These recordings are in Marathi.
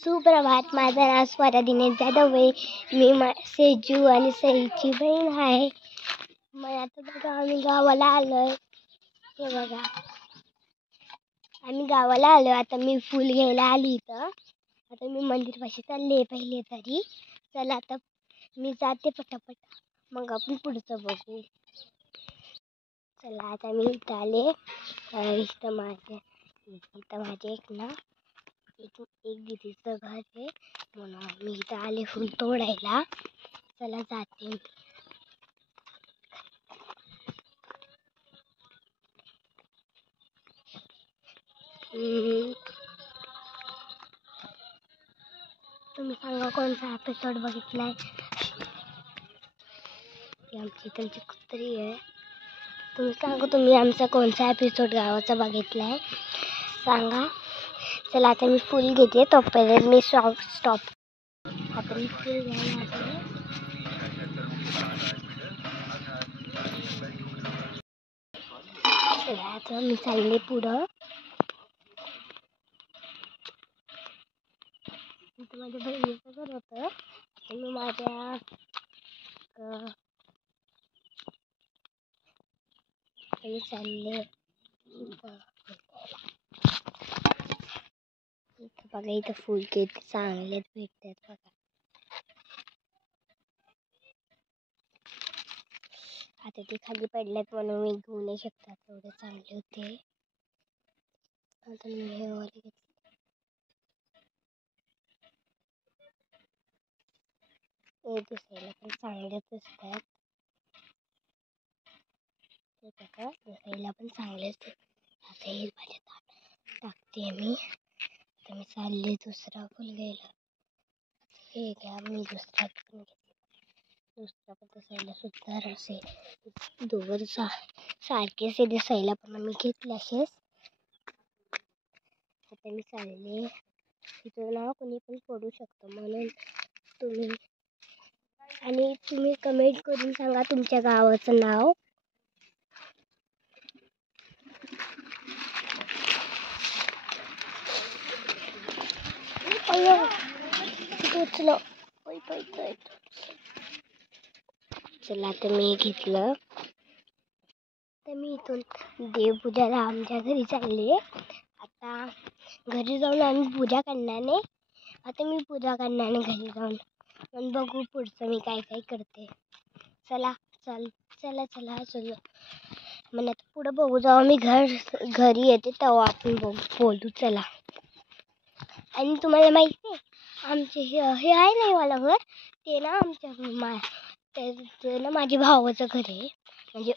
सुप्रभात. माझं नाव स्वरा दिनेश जाधव आहे. मी सेजू आणि सईची बहीण आहे. मग आता बघा आम्ही गावाला आलोय. हे बघा आम्ही गावाला आलोय. आता मी फुल घ्यायला आली इथं. आता मी मंदिरपाशी चालले पहिले तरी. चला आता मी जाते पटापट, मग आपण पुढचं बघू. चला आता मी इथं आले. इथं माझे एक दीदीचं घर आहे, म्हणून मी इथं आले फुल तोडायला. चला जाते मी. तुम्ही सांगा कोणता एपिसोड बघितलाय. आमची तुमची कुत्री आहे. तुम्ही सांगा तुम्ही आमचा कोणता एपिसोड गावाचा बघितलाय सांगा. चला आता मी फुल घेते. तोपर्यंत मी स्टॉप. आता मी फुल घ्यायला लागले. चला आता मी चालले पुढं. इथं माझ्या बहिणीचं घर होतं. मी माझ्या चालले इथं बघा. इथं फुल किती चांगले भेटतात बघा. आता ते खाली पडल्यात म्हणून मी घेऊ नाही शकतात, एवढे चांगले होते. आता मी हे वाले घेतले. हे दिसायला पण चांगले दिसतात. हे बघा दिसायला पण चांगलेच. आता हे माझ्या टाकते मी. आता मी चालले दुसरा फुल घ्यायला. हे घ्या. मी दुसरा पण घेतला. दुसरा पण दिसायला सुंदर असे. दोघं सारखे असे दिसायला पण मी घेतले असेच. आता मी चालले. तिथं नाव कोणी पण पडू शकतं, म्हणून तुम्ही कमेंट करून सांगा तुमच्या गावाचं नाव. चला आता मी घेतलं. तर मी इथून देवपूजाला आमच्या घरी चालले. आता घरी जाऊन आम्ही पूजा करण्याने. आता मी पूजा करण्याने घरी जाऊन पण बघू पुढचं मी काय करते. चला. मग आता पुढं बघू. जेव्हा मी घरी येते तेव्हा आपण बोलू. चला. आणि तुम्हाला माहिती आहे आमचे हे आहे नाही मला घर, ते ना आमच्या माझ्या भावाचं घर आहे. म्हणजे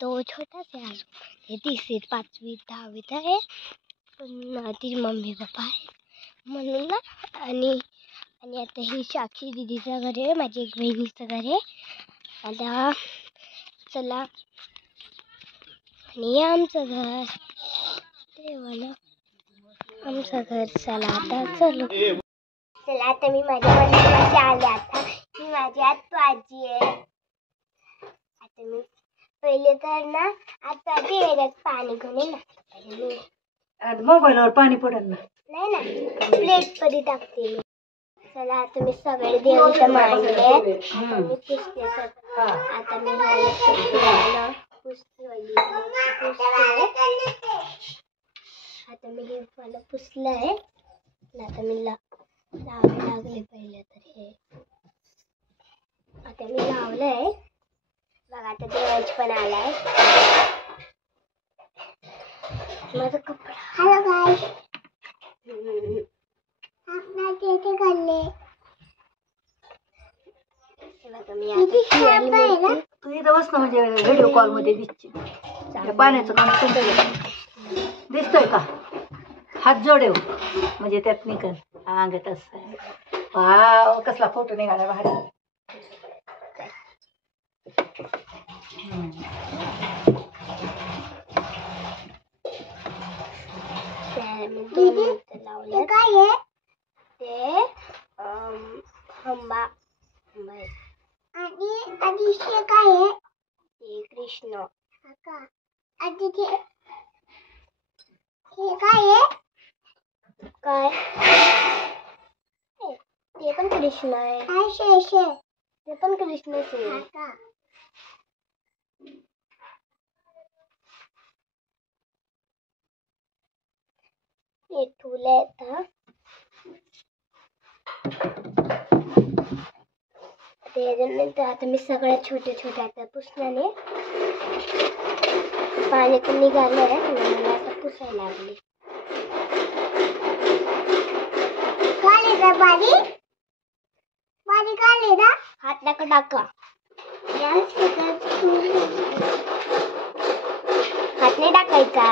तो छोटाच आहे अजून. हे 3री 5वी 10वीत आहे. पण तिची मम्मी पप्पा आहे म्हणून ना. आणि आता ही साक्षी दिदीचं घर आहे. माझी एक बहिणीचं घर आहे. आता चला. आणि आमचं घर ते वाला आमचं घर. चला आता चलो. चला आता मी माझ्या मंदिरापाशी आले. आता ही माझी आजी आहे. आता मी पहिले तर ना आता याच्यात पाणी घेऊन ना मोबाईलवर पाणी पडेल ना. नाही ना प्लेट मध्ये टाकते. चला आता मी सगळे देवीचं मांडले. आता मी पुसते. आता मी पुसते. आता मी हे मला पुसलंय. आता मी लावायला लागले. पहिले तर हे आता मी लावलंय बघा. आता देवाच पण आलाय माझा कपडा. हॅलो गाईस. तू इथं बस ना, म्हणजे व्हिडिओ कॉल मध्ये दिसते. पाण्याचं काम दिसतोय का. हात जोडेव म्हणजे त्यात निघल अंगत असं. वाव कसला फोटो निघाला भारी. लावले काय आहे ते हंबा आणि काय आहे ते कृष्ण. आधी हे काय आहे काय कृष्ण आहे. ते पण कृष्णच आहे. हे ठुले आहेत. त्याच्यानंतर आता मी सगळ्या छोटे छोटे आता पुसण्याने पाणी पण निघालं आहे आणि मला आता पुसायला लागले. हात नका टाका. हात नाही टाकायचा.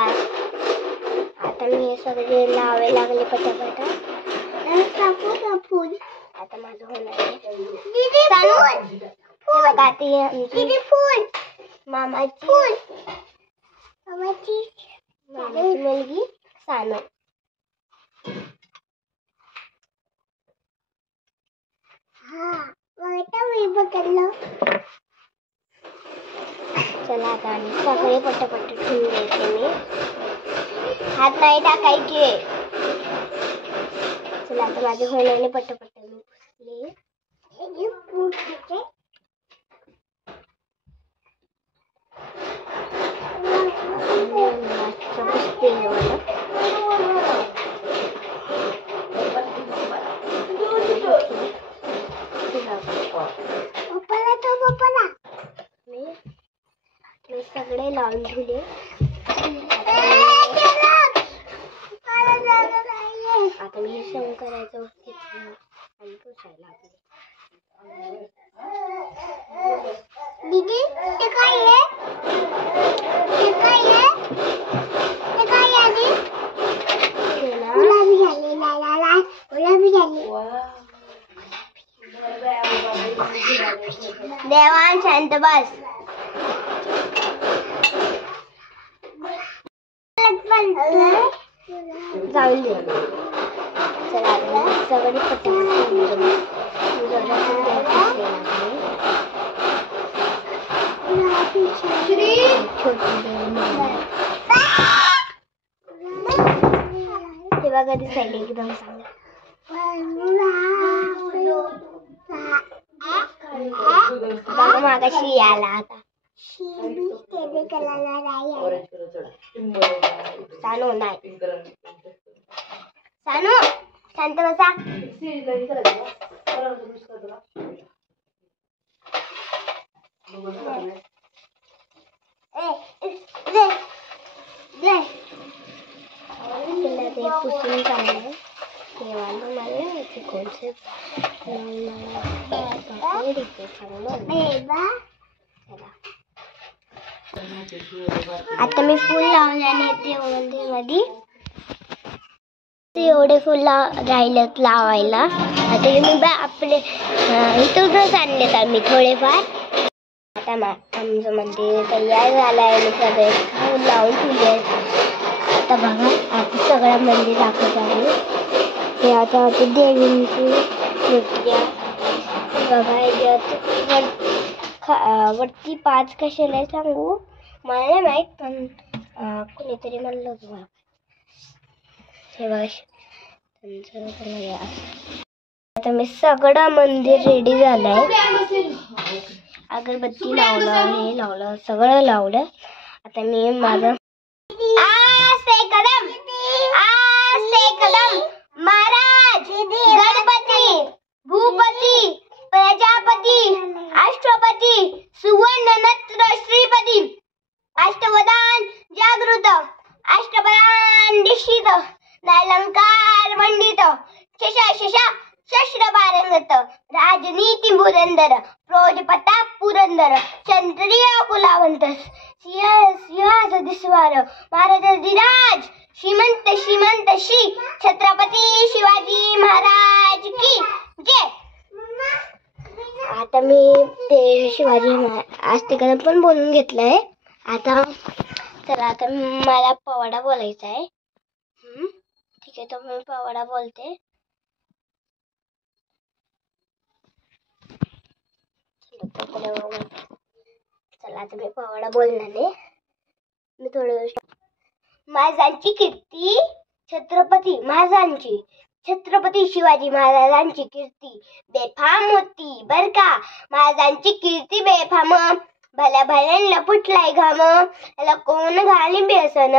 आता मी हे सगळे लावायला लागले पटापटा. आता माझं होणार आहे. बघा ती आमची मामाची मुलगी सानू. चला आता आम्ही सगळे पटापट ठेवून द्यायचे. मी हात नाही टाकायचे. चला आता माझे होण्याने पटापट मी पुसले. मी सगळे लावून ठेवले. आता मी हे सगळं करायचं घेतलं आणि पुसायला लागले. दीदी ते काय आहे? ते काय आहे? ते काय आहे आधी? गुलाबी झाले. गुलाबी झाले. देवान शांत बस. जाऊन दे. चला सगळे पटापट ते बघा दिसायला एकदम चांगलं. बघा मागाशी आला आता. सानू नाही. सानू शांत बसा. ते पुसून काढलं. देवाला मला ते कोणते आता मी फुल लावल्याने देवामध्ये एवढे फुल राहिलेत लावायला. आता मी आपले इथूनच आणलेत आम्ही थोडेफार. आता आमचं मंदिर तयार झालं आहे. मी सगळे फुल लावून ठेवले. आता बघा आता सगळं मंदिर दाखवत आहे. हे आता देवींची मूर्ती बघा. वरती 5 कशाला सांगू मला नाही माहीत, पण कोणीतरी म्हणलं होतं मला. हे बघा आता मी सगळं मंदिर रेडी झालंय. अगरबत्ती लावलं, हे लावलं, सगळं लावलं. आता मी माझं महाराज गणपती भूपती प्रजापती अष्टपती सुवर्ण नत्र श्रीपती अष्टवदान जागृत अष्टप्रधान दीक्षित नालंकार मंडित शशा शस्त्र पारंगत राजनीती पुरंदर प्रोजपता पुरंदर चंद्रिय कुलावंत सिंहासदिस्वार महाराजाधिराज श्रीमंत श्री छत्रपती शिवाजी महाराज की जय. आता मी ते शिवाजी आस्तिकाने पण बोलून घेतलंय. आता चला आता मला पवाडा बोलायचा आहे. ठीक आहे, तर मी पवाडा बोलते. चला आता मी पवाडा बोलणार आहे. मी थोडं महाराजांची कीर्ती छत्रपती महाराजांची छत्रपती शिवाजी महाराजांची कीर्ती बेफाम होती बर का. महाराजांची कीर्ती बेफाम, भल्या भल्यांना फुटलाय घाम, याला कोण घाली बेसन,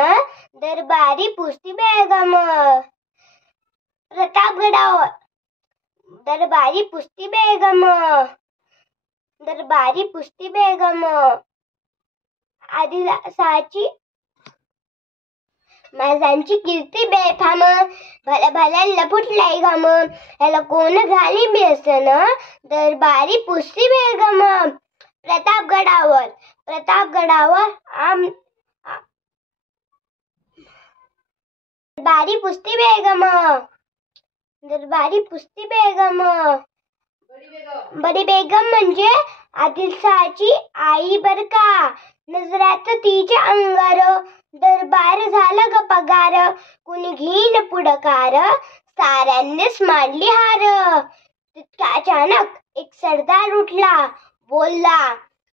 दरबारी पुसती बेगम. प्रतापगडावर दरबारी पुसती बेगम, दरबारी पुसती बेगम. आदिलासाची महाराजांची कीर्ती बेफाम, भल्या भल्यांना फुटलाय घाम, याला कोण घाली बेसन, दरबारी पुसती बेगम. प्रतापगडावर दरबारी पुसती बेगम, दरबारी पुसती बेगम. बडी बेगम म्हणजे आदिलशाहाची आई बर का. नजरात तिच्या अंगार, दरबार झाला ग पगार, कुणी घेईन पुढकार, साऱ्यांनीच मांडली हार. तितका अचानक एक सरदार उठला, बोलला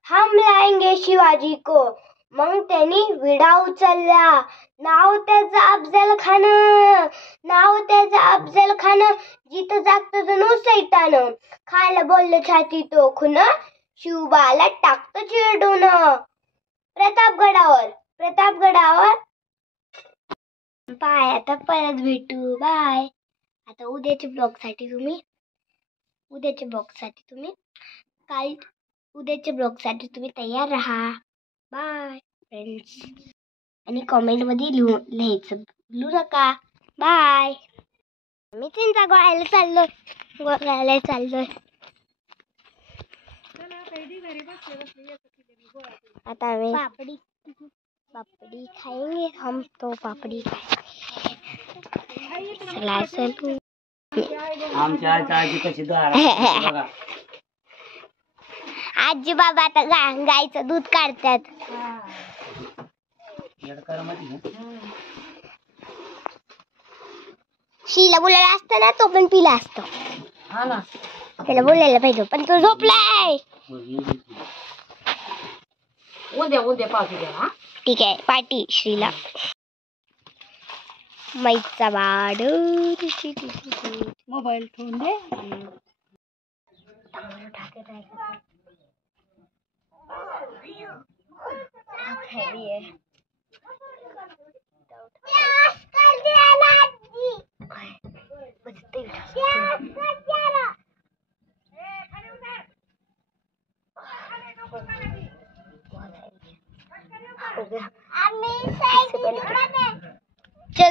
हम लाएंगे शिवाजी को. मग त्यांनी विडा उचलला. नाव त्याचं अफजल खान, जिथं जागतं जणू सैतान, खायला बोललं छाती टोकून, शिवबाला टाकतं चिरडून. प्रतापगडावर बाय. आता परत भेटू. बाय. आता उद्याच्या ब्लॉगसाठी तुम्ही तयार राहा. Bye friends. आणि कॉमेंटमध्ये लिहायचं भुलू नका. बाय. मी चिंचा गोळायला चाललोय. आता आम्ही पापड़ी खाएंगे. हम तो पापड़ी खाएंगे. आजी बाबा आता गाईचं दूध काढतात. शीला बोलायला असतं ना, तो पण पिला असतो. त्याला बोलायला पाहिजे, पण तो झोपलाय. उद्या पाहू द्या. ठीक आहे. पार्टी श्रीला. मैचा वाढ मोबाईल ठेवून दे.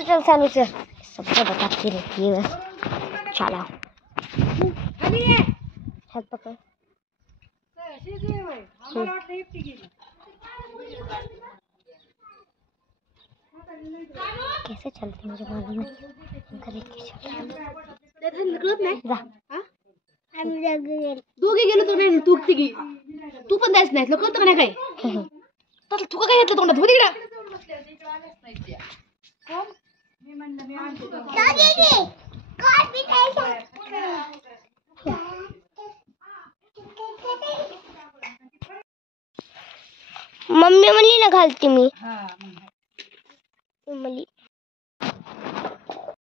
चल सानू चल. सबसे बताती रहती है बस. चला हाथ पकड़. कैसे चलती मुझे मालूम नहीं. दोघे गेलो तो नाही. तू पण जायच नाही. कळतं का नाही काय. तू काय घेतलं तोंडात. तिकडं मम्मी म्हणली ना घालते मी.